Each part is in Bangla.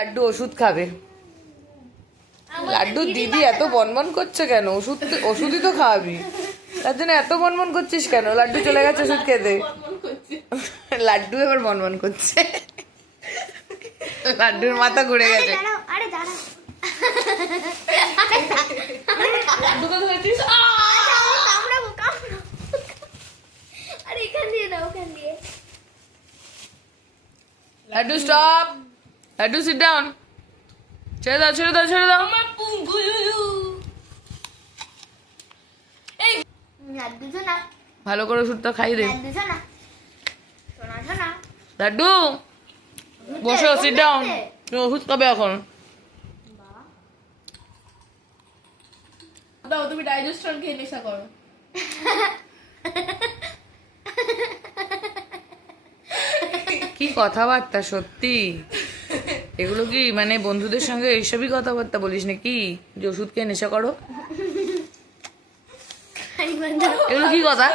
লাড্ডু ওষুধ খাবে। লাড্ডু দিদি এত বনবন করছে কেন? ওষুধই তো খাওয়াবি, তার জন্য এত বনবন করছিস কেন? লাড্ডু চলে গেছে ওষুধ খেতে। লাড্ডু এবার বনবন করছে, লাড্ডুর মাথা ঘুরে গেছে। Laddu stop, Laddu sit down, ছেড়ে দাও ছেড়ে দাও ছেড়ে দাও। ভালো করে ওষুধটা খাই দে। লাড্ডু বসো, সিট ডাউন। তুমি ওষুধ খাবে এখন। দাও, তুমি ডাইজেস্টন খেয়ে নেশা করো। কি কথাবার্তা সত্যি এগুলো? কি মানে বন্ধুদের সঙ্গে এইসবই কথাবার্তা বলিস নাকি, যে ওষুধ খেয়ে নেশা করো? এগুলো কি কথা?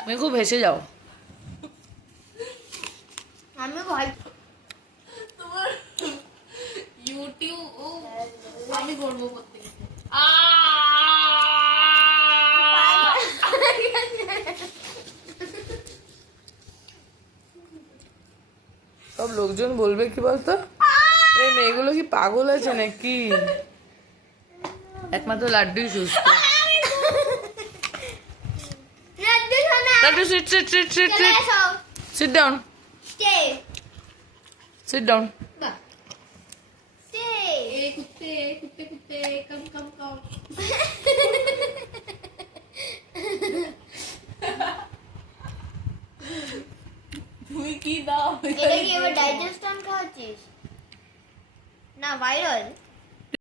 তুমি খুব হেসে যাও। তোমার ইউটিউব আমি করবো প্রত্যেক। সব লোকজন বলবে কি বলতো, এই মেয়েগুলো কি পাগল আছে নাকি? একমাত্র লাড্ডুই সুস্থ। Laddu sit sit sit sit sit sit down, sit down. কুত্তে কুত্তে কুত্তে কম কম কম। তুমি কি দাও? এটা কি এবার ডাইজেস্টন খাওয়াচ্ছিস না ভাইরাল?